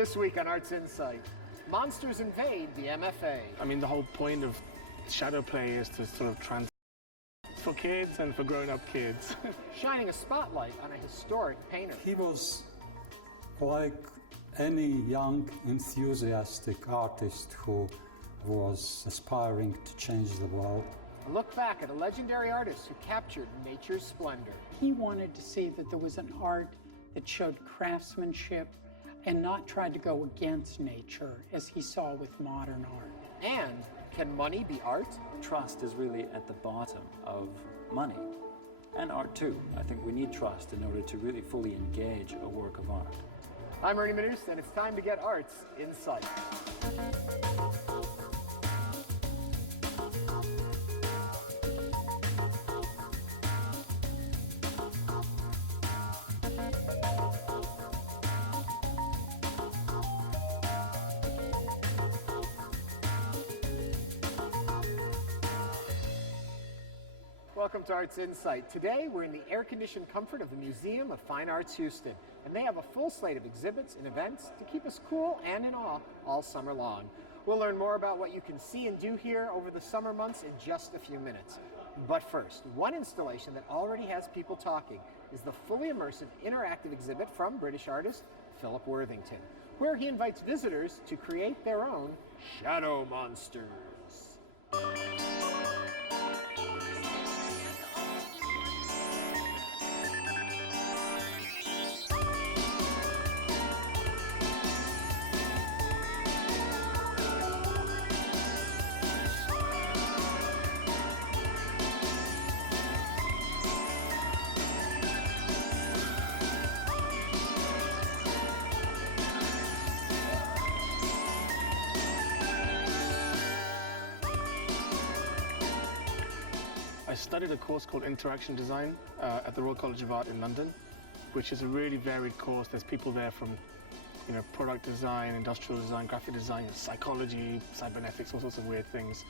This week on Arts Insight, monsters invade the MFA. I mean, the whole point of shadow play is to sort of for kids and for grown-up kids. Shining a spotlight on a historic painter. He was like any young, enthusiastic artist who was aspiring to change the world. A look back at a legendary artist who captured nature's splendor. He wanted to see that there was an art that showed craftsmanship and not tried to go against nature as he saw with modern art. And can money be art? Trust is really at the bottom of money, and art too. I think we need trust in order to really fully engage a work of art. I'm Ernie Manus, and it's time to get Arts Insight. Welcome to Arts Insight. Today, we're in the air-conditioned comfort of the Museum of Fine Arts Houston, and they have a full slate of exhibits and events to keep us cool and in awe all summer long. We'll learn more about what you can see and do here over the summer months in just a few minutes. But first, one installation that already has people talking is the fully immersive interactive exhibit from British artist Philip Worthington, where he invites visitors to create their own shadow monsters. I studied a course called Interaction Design at the Royal College of Art in London, which is a really varied course. There's people there from, product design, industrial design, graphic design, psychology, cybernetics, all sorts of weird things.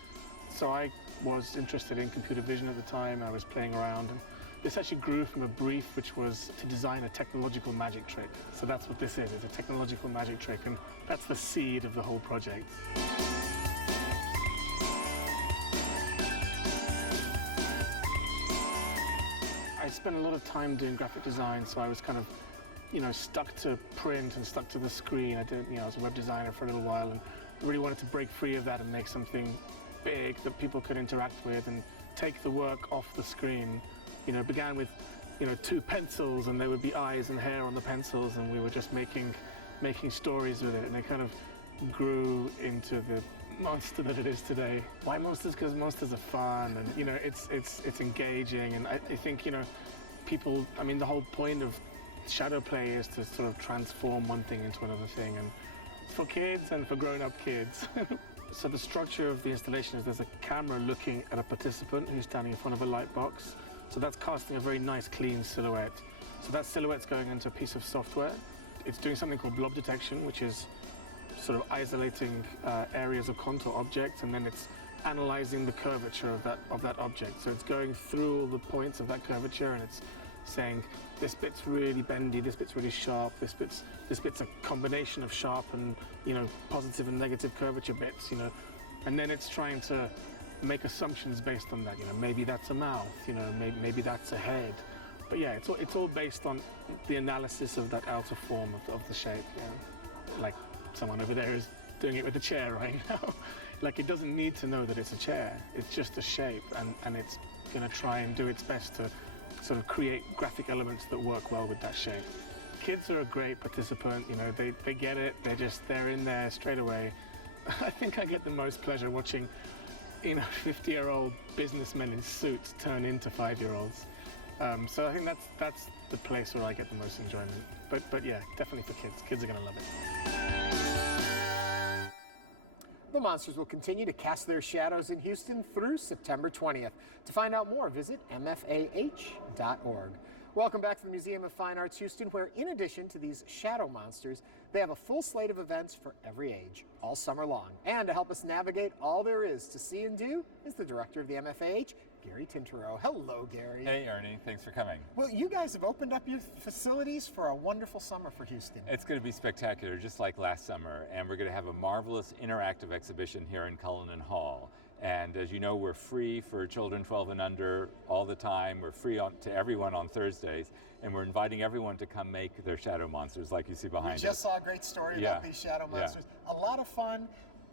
So I was interested in computer vision at the time. I was playing around, and this actually grew from a brief which was to design a technological magic trick. So that's what this is. It's a technological magic trick, and that's the seed of the whole project. I spent a lot of time doing graphic design, so I was kind of, stuck to print and stuck to the screen. I was a web designer for a little while, and I really wanted to break free of that and make something big that people could interact with and take the work off the screen. Began with, 2 pencils, and there would be eyes and hair on the pencils, and we were just making stories with it, and it kind of grew into the monster that it is today. Why monsters? Because monsters are fun, and it's engaging, and I think people. I mean, the whole point of shadow play is to sort of transform one thing into another thing, and for kids and for grown-up kids. So the structure of the installation is there's a camera looking at a participant who's standing in front of a light box. So that's casting a very nice, clean silhouette. So that silhouette's going into a piece of software. It's doing something called blob detection, which is sort of isolating areas of contour objects, and then it's analyzing the curvature of that object. So it's going through all the points of that curvature, and it's saying this bit's really bendy, this bit's really sharp, this bit's a combination of sharp and positive and negative curvature bits, and then it's trying to make assumptions based on that. Maybe that's a mouth, maybe that's a head. But yeah, it's all based on the analysis of that outer form of the shape. Like someone over there is doing it with a chair right now. Like, it doesn't need to know that it's a chair. It's just a shape, and it's going to try and do its best to sort of create graphic elements that work well with that shape. Kids are a great participant. They get it. They're in there straight away. I think I get the most pleasure watching 50-year-old businessmen in suits turn into 5-year-olds. So I think that's the place where I get the most enjoyment. But yeah, definitely for kids. Kids are going to love it. The monsters will continue to cast their shadows in Houston through September 20th. To find out more, visit mfah.org. Welcome back to the Museum of Fine Arts Houston, where in addition to these shadow monsters, They have a full slate of events for every age, all summer long. And to help us navigate all there is to see and do is the director of the MFAH, Gary Tintereau. Hello, Gary. Hey, Ernie. Thanks for coming. Well, you guys have opened up your facilities for a wonderful summer for Houston. It's going to be spectacular, just like last summer, and we're going to have a marvelous interactive exhibition here in Cullinan Hall. And as you know, we're free for children 12 and under all the time. We're free to everyone on Thursdays, and we're inviting everyone to come make their shadow monsters like you see behind us. We just saw a great story about these shadow monsters. A lot of fun.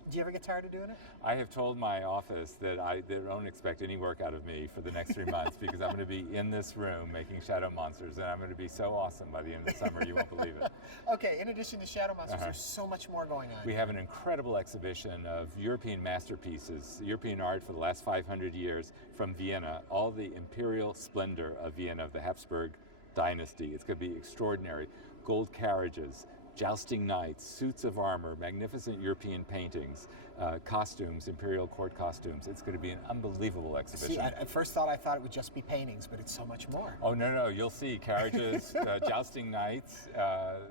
Do you ever get tired of doing it? I have told my office that they don't expect any work out of me for the next 3 months because I'm going to be in this room making shadow monsters, and I'm going to be so awesome by the end of the summer, you won't believe it. Okay, in addition to shadow monsters, there's so much more going on. We have an incredible exhibition of European masterpieces, European art for the last 500 years from Vienna, all the imperial splendor of Vienna, of the Habsburg dynasty. It's going to be extraordinary. Gold carriages, jousting knights, suits of armor, magnificent European paintings, costumes, imperial court costumes. It's going to be an unbelievable exhibition. See, at first thought I thought it would just be paintings, but it's so much more. Oh, no, you'll see carriages, jousting knights,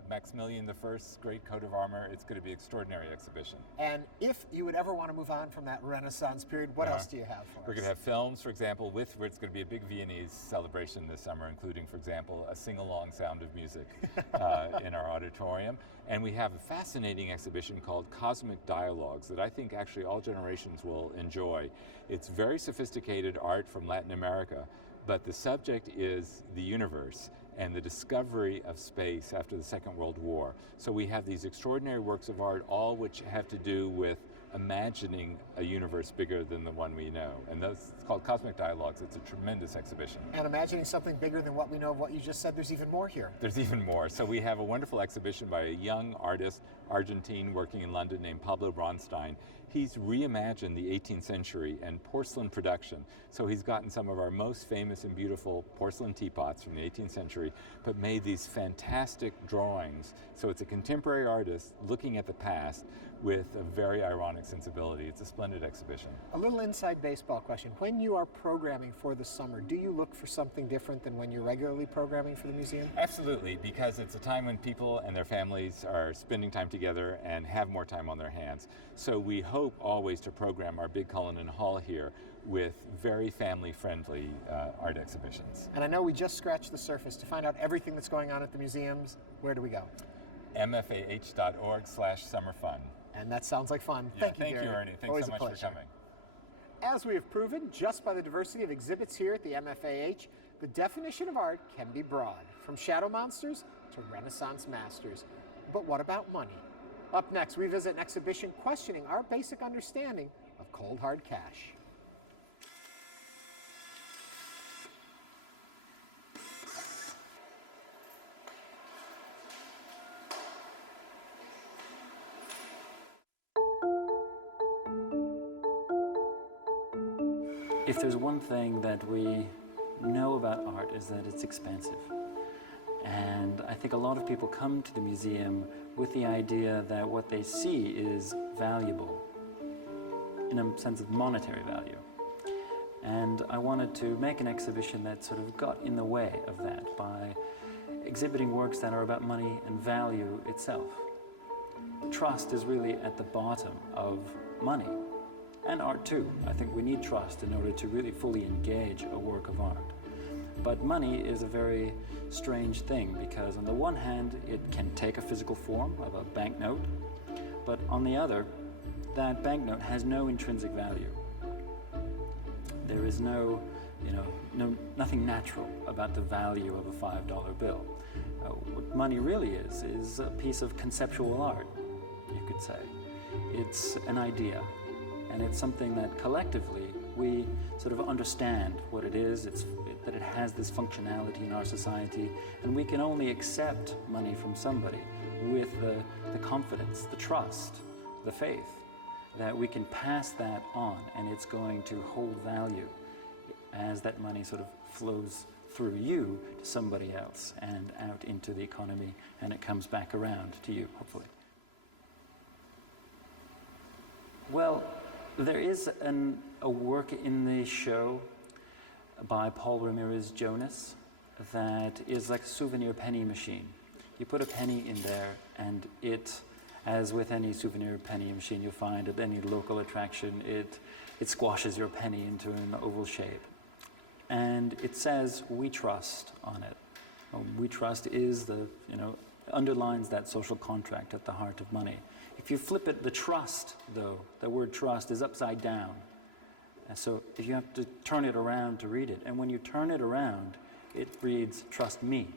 Maximilian I's great coat of armor. It's going to be an extraordinary exhibition. And if you would ever want to move on from that Renaissance period, what else do you have for us? We're going to have films, for example, it's going to be a big Viennese celebration this summer, including, for example, a sing-along Sound of Music in our auditorium. And we have a fascinating exhibition called Cosmic Dialogues that I think actually all generations will enjoy. It's very sophisticated art from Latin America, but the subject is the universe and the discovery of space after the Second World War. So we have these extraordinary works of art, all which have to do with imagining a universe bigger than the one we know. And it's called Cosmic Dialogues. It's a tremendous exhibition. And imagining something bigger than what we know of what you just said, there's even more here. There's even more. So we have a wonderful exhibition by a young artist, Argentine, working in London, named Pablo Bronstein. He's reimagined the 18th century and porcelain production. So he's gotten some of our most famous and beautiful porcelain teapots from the 18th century, but made these fantastic drawings. So it's a contemporary artist looking at the past with a very ironic sensibility. It's a splendid exhibition. A little inside baseball question. When you are programming for the summer, do you look for something different than when you're regularly programming for the museum? Absolutely, because it's a time when people and their families are spending time together and have more time on their hands. So we hope always to program our big Cullinan Hall here with very family-friendly art exhibitions. And I know we just scratched the surface. To find out everything that's going on at the museums, where do we go? mfah.org/summerfun. And that sounds like fun. Yeah, Thank you, Gary. Ernie. Thanks Always so a much pleasure. for coming. As we have proven, just by the diversity of exhibits here at the MFAH, the definition of art can be broad, from shadow monsters to Renaissance masters. But what about money? Up next, we visit an exhibition questioning our basic understanding of cold hard cash. If there's one thing that we know about art is that it's expensive. And I think a lot of people come to the museum with the idea that what they see is valuable in a sense of monetary value. And I wanted to make an exhibition that sort of got in the way of that by exhibiting works that are about money and value itself. Trust is really at the bottom of money. And art too. I think we need trust in order to really fully engage a work of art. But money is a very strange thing because on the one hand, it can take a physical form of a banknote, but on the other, that banknote has no intrinsic value. There is nothing natural about the value of a $5 bill. What money really is a piece of conceptual art, you could say. It's an idea. And it's something that collectively we sort of understand what it is, that it has this functionality in our society, and we can only accept money from somebody with the confidence, the trust, the faith, that we can pass that on and it's going to hold value as that money sort of flows through you to somebody else and out into the economy, and it comes back around to you, hopefully. Well, there is a work in the show by Paul Ramirez Jonas that is like a souvenir penny machine. You put a penny in there, and it, as with any souvenir penny machine you find at any local attraction, it squashes your penny into an oval shape. And it says, "We trust" on it. We trust is underlines that social contract at the heart of money. If you flip it, the trust, though, the word trust is upside down. And so if you have to turn it around to read it, and when you turn it around, it reads, "Trust me."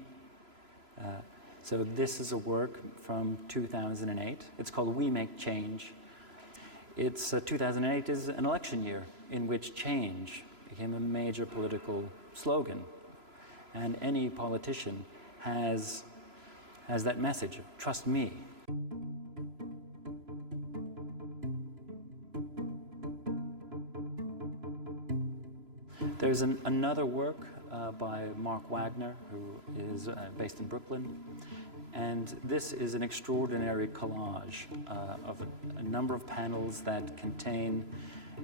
So this is a work from 2008. It's called We Make Change. 2008 is an election year in which change became a major political slogan. And any politician has that message of "trust me." There's another work by Mark Wagner, who is based in Brooklyn. And this is an extraordinary collage of a number of panels that contain,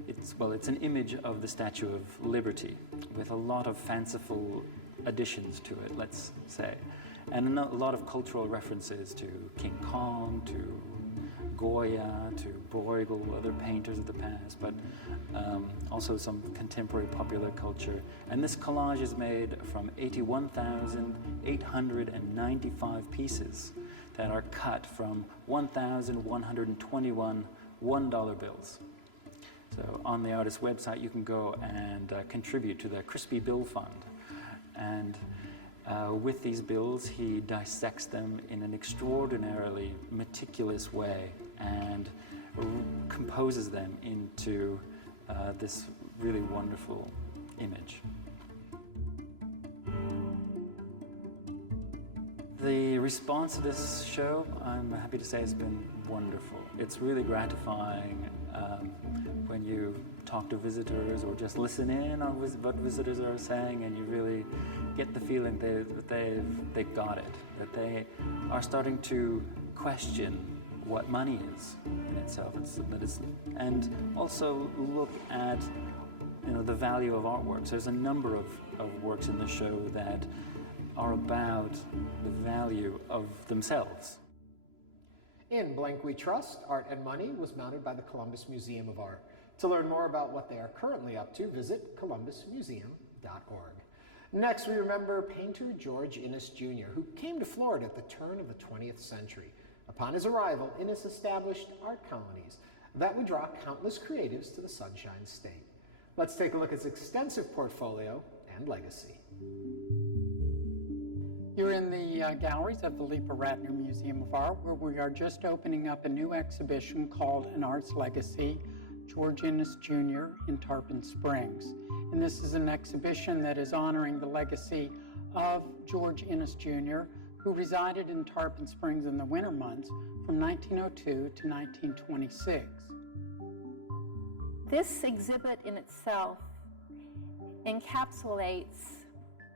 it's an image of the Statue of Liberty with a lot of fanciful additions to it, let's say. And a lot of cultural references to King Kong, to Goya, to Bruegel, other painters of the past, but also some contemporary popular culture. And this collage is made from 81,895 pieces that are cut from 1,121 $1 bills. So on the artist's website, you can go and contribute to the Crispy Bill Fund. And with these bills, he dissects them in an extraordinarily meticulous way and composes them into this really wonderful image. The response to this show, I'm happy to say, has been wonderful. It's really gratifying when you talk to visitors or just listen in on what visitors are saying, and you really get the feeling that they've got it, that they are starting to question what money is in itself, and also look at the value of artworks. There's a number of works in the show that are about the value of themselves. In Blank We Trust, Art and Money was mounted by the Columbus Museum of Art. To learn more about what they are currently up to, visit columbusmuseum.org. Next, we remember painter George Inness Jr., who came to Florida at the turn of the 20th century. Upon his arrival, Inness established art colonies that would draw countless creatives to the Sunshine State. Let's take a look at his extensive portfolio and legacy. You're in the galleries of the Lipa Ratner Museum of Art, where we are just opening up a new exhibition called An Art's Legacy, George Inness Jr. in Tarpon Springs. And this is an exhibition that is honoring the legacy of George Inness Jr., who resided in Tarpon Springs in the winter months from 1902 to 1926. This exhibit in itself encapsulates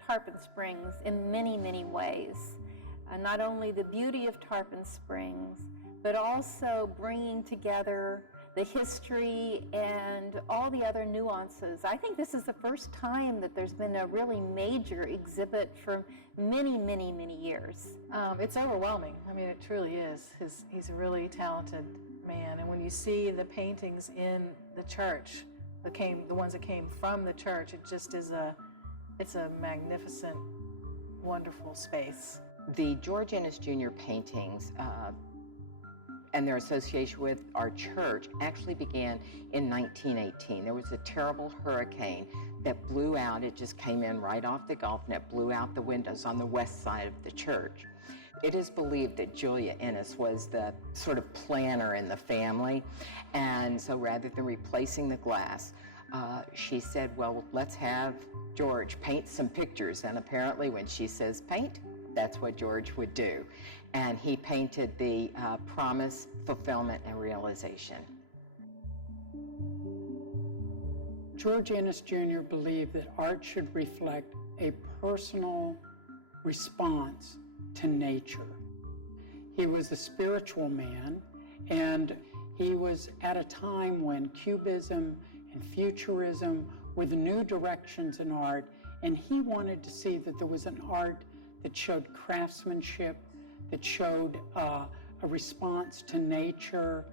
Tarpon Springs in many, many ways. Not only the beauty of Tarpon Springs, but also bringing together the history and all the other nuances. I think this is the first time that there's been a really major exhibit for many, many, many years. It's overwhelming. I mean, it truly is. He's a really talented man. And when you see the paintings in the church, the ones that came from the church, it just is it's a magnificent, wonderful space. The George Inness Jr. paintings and their association with our church actually began in 1918. There was a terrible hurricane that blew out. It just came in right off the Gulf, and it blew out the windows on the west side of the church. It is believed that Julia Inness was the sort of planner in the family, and so rather than replacing the glass, she said, well, let's have George paint some pictures. And apparently when she says paint, that's what George would do. And he painted the promise, fulfillment, and realization. George Inness Jr. believed that art should reflect a personal response to nature. He was a spiritual man, and he was at a time when Cubism and Futurism were the new directions in art, and he wanted to see that there was an art that showed craftsmanship, that showed a response to nature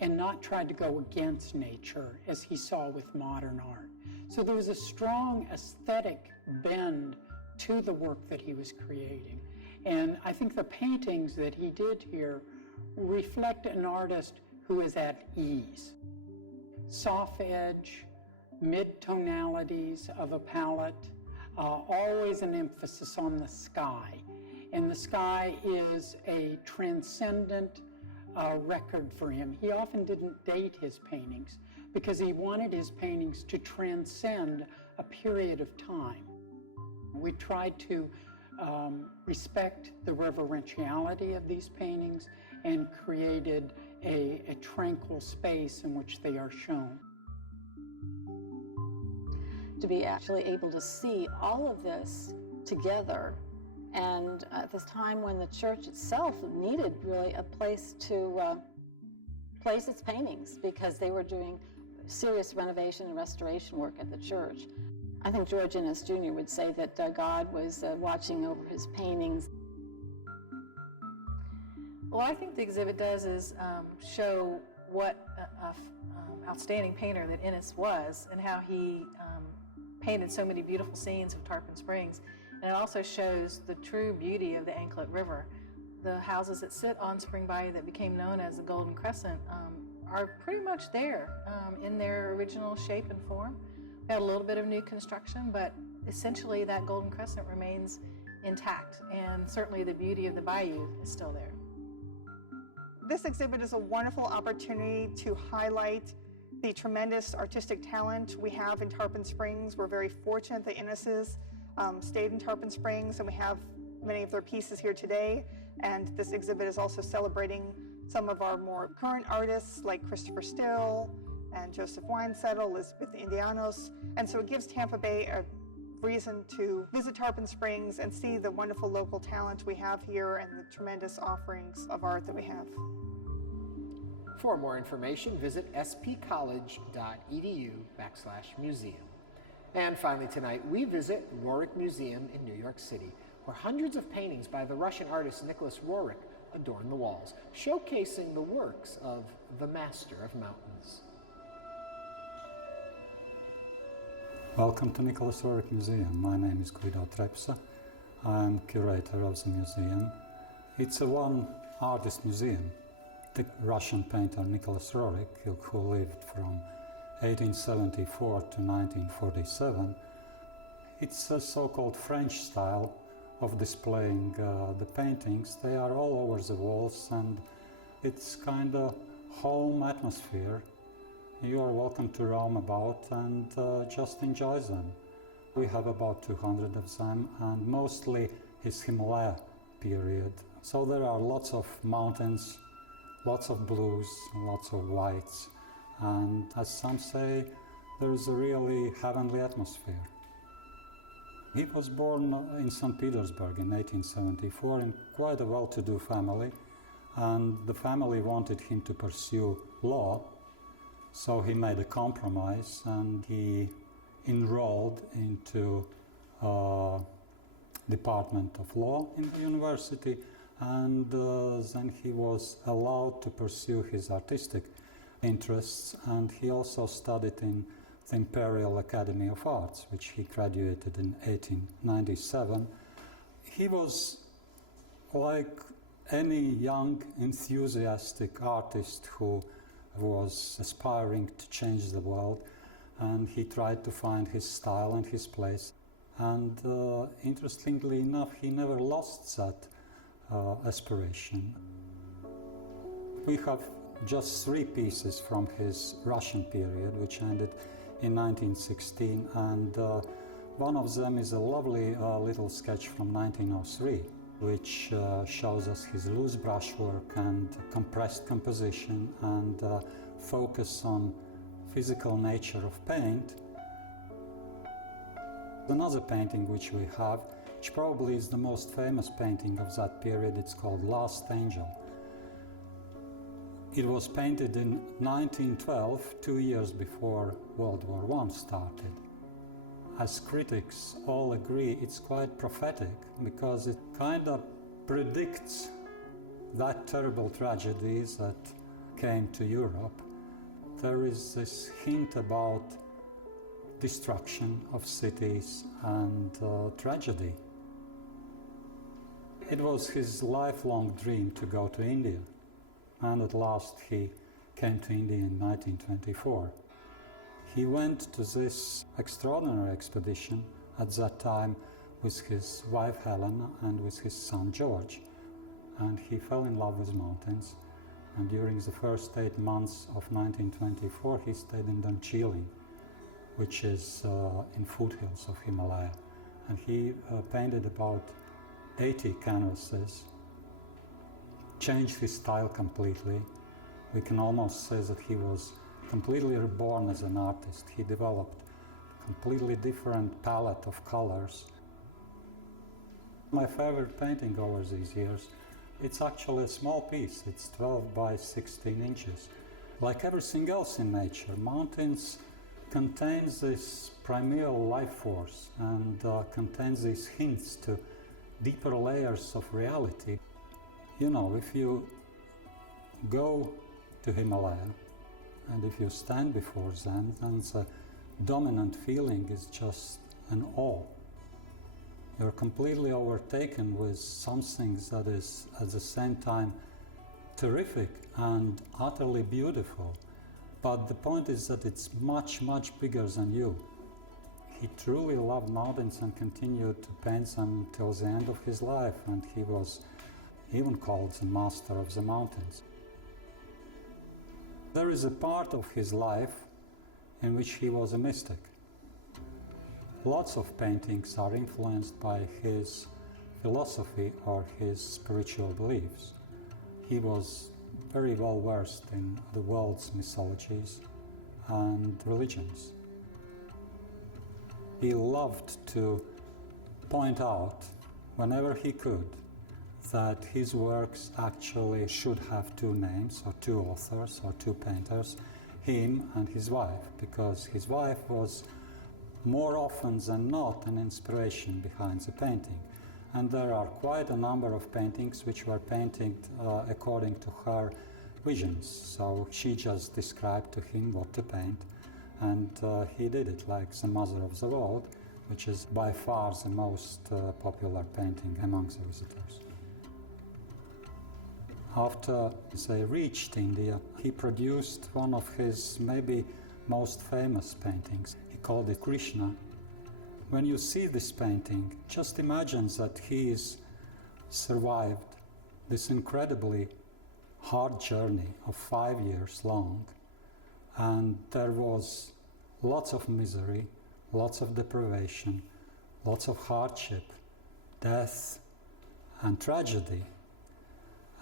and not tried to go against nature as he saw with modern art. So there was a strong aesthetic bend to the work that he was creating. And I think the paintings that he did here reflect an artist who is at ease. Soft edge, mid-tonalities of a palette, always an emphasis on the sky. And the sky is a transcendent record for him. He often didn't date his paintings because he wanted his paintings to transcend a period of time. We tried to respect the reverentiality of these paintings and created a tranquil space in which they are shown. To be actually able to see all of this together, and at this time when the church itself needed really a place to place its paintings because they were doing serious renovation and restoration work at the church. I think George Inness Jr. would say that God was watching over his paintings. Well, I think the exhibit does is show what an outstanding painter that Inness was and how he painted so many beautiful scenes of Tarpon Springs. And it also shows the true beauty of the Anklet River. The houses that sit on Spring Bayou that became known as the Golden Crescent are pretty much there in their original shape and form. We had a little bit of new construction, but essentially that Golden Crescent remains intact, and certainly the beauty of the bayou is still there. This exhibit is a wonderful opportunity to highlight the tremendous artistic talent we have in Tarpon Springs. We're very fortunate that Innes's stayed in Tarpon Springs, and we have many of their pieces here today. And this exhibit is also celebrating some of our more current artists like Christopher Still and Joseph Weinsettle, Elizabeth Indianos. And so it gives Tampa Bay a reason to visit Tarpon Springs and see the wonderful local talent we have here and the tremendous offerings of art that we have. For more information, visit spcollege.edu/museum. And finally tonight, we visit Roerich Museum in New York City, where hundreds of paintings by the Russian artist Nicholas Roerich adorn the walls, showcasing the works of the master of mountains. Welcome to Nicholas Roerich Museum. My name is Guido Trepsa. I'm curator of the museum. It's a one artist museum. The Russian painter Nicholas Roerich, who lived from 1874 to 1947, it's a so-called French style of displaying the paintings. They are all over the walls, and it's kind of home atmosphere. You are welcome to roam about and just enjoy them. We have about 200 of them, and mostly his Himalaya period. So there are lots of mountains, lots of blues, lots of whites, and as some say, there is a really heavenly atmosphere. He was born in St. Petersburg in 1874 in quite a well-to-do family, and the family wanted him to pursue law, so he made a compromise and he enrolled into Department of Law in the university, and then he was allowed to pursue his artistic interests, and he also studied in the Imperial Academy of Arts, which he graduated in 1897. He was like any young, enthusiastic artist who was aspiring to change the world, and he tried to find his style and his place. And interestingly enough, he never lost that aspiration. We have just 3 pieces from his Russian period, which ended in 1916, and one of them is a lovely little sketch from 1903, which shows us his loose brushwork and compressed composition and focus on physical nature of paint. Another painting which we have, which probably is the most famous painting of that period, it's called Last Angel. It was painted in 1912, 2 years before World War I started. As critics all agree, it's quite prophetic because it kind of predicts that terrible tragedies that came to Europe, there is this hint about destruction of cities and tragedy. It was his lifelong dream to go to India, and at last he came to India in 1924. He went to this extraordinary expedition at that time with his wife Helena and with his son George, and he fell in love with mountains. And during the first 8 months of 1924, he stayed in Darjeeling, which is in foothills of Himalaya. And he painted about 80 canvases, changed his style completely. We can almost say that he was completely reborn as an artist. He developed a completely different palette of colors. My favorite painting over these years, it's actually a small piece. It's 12 by 16 inches. Like everything else in nature, mountains contains this primeval life force and contains these hints to deeper layers of reality. You know, if you go to Himalaya and if you stand before them, then the dominant feeling is just an awe. You're completely overtaken with something that is at the same time terrific and utterly beautiful. But the point is that it's much, much bigger than you. He truly loved mountains and continued to paint them till the end of his life, and he was even called the master of the mountains. There is a part of his life in which he was a mystic. Lots of paintings are influenced by his philosophy or his spiritual beliefs. He was very well versed in the world's mythologies and religions. He loved to point out, whenever he could, that his works actually should have two names, or two authors, or two painters, him and his wife, because his wife was more often than not an inspiration behind the painting. And there are quite a number of paintings which were painted according to her visions. So she just described to him what to paint, and he did it, like The Mother of the World, which is by far the most popular painting among the visitors. After they reached India, he produced one of his maybe most famous paintings. He called it Krishna. When you see this painting, just imagine that he's survived this incredibly hard journey of 5 years long, and there was lots of misery, lots of deprivation, lots of hardship, death, and tragedy.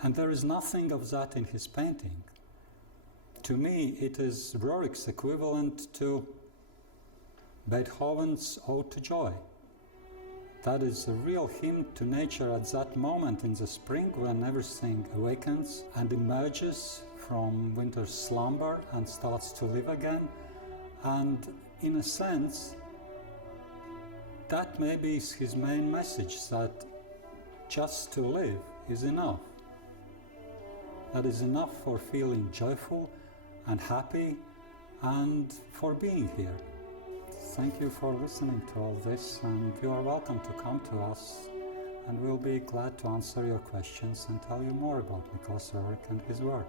And there is nothing of that in his painting. To me, it is Rorick's equivalent to Beethoven's Ode to Joy. That is a real hymn to nature at that moment in the spring when everything awakens and emerges from winter's slumber and starts to live again. And in a sense, that maybe is his main message, that just to live is enough. That is enough for feeling joyful and happy and for being here. Thank you for listening to all this, and you are welcome to come to us, and we'll be glad to answer your questions and tell you more about Nicholas Roerich and his work.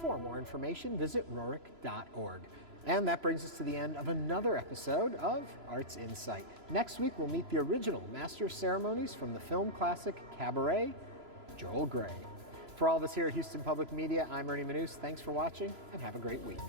For more information, visit roerich.org. And that brings us to the end of another episode of Arts Insight. Next week, we'll meet the original Master of Ceremonies from the film classic Cabaret, Joel Grey. For all of us here at Houston Public Media, I'm Ernie Manous. Thanks for watching, and have a great week.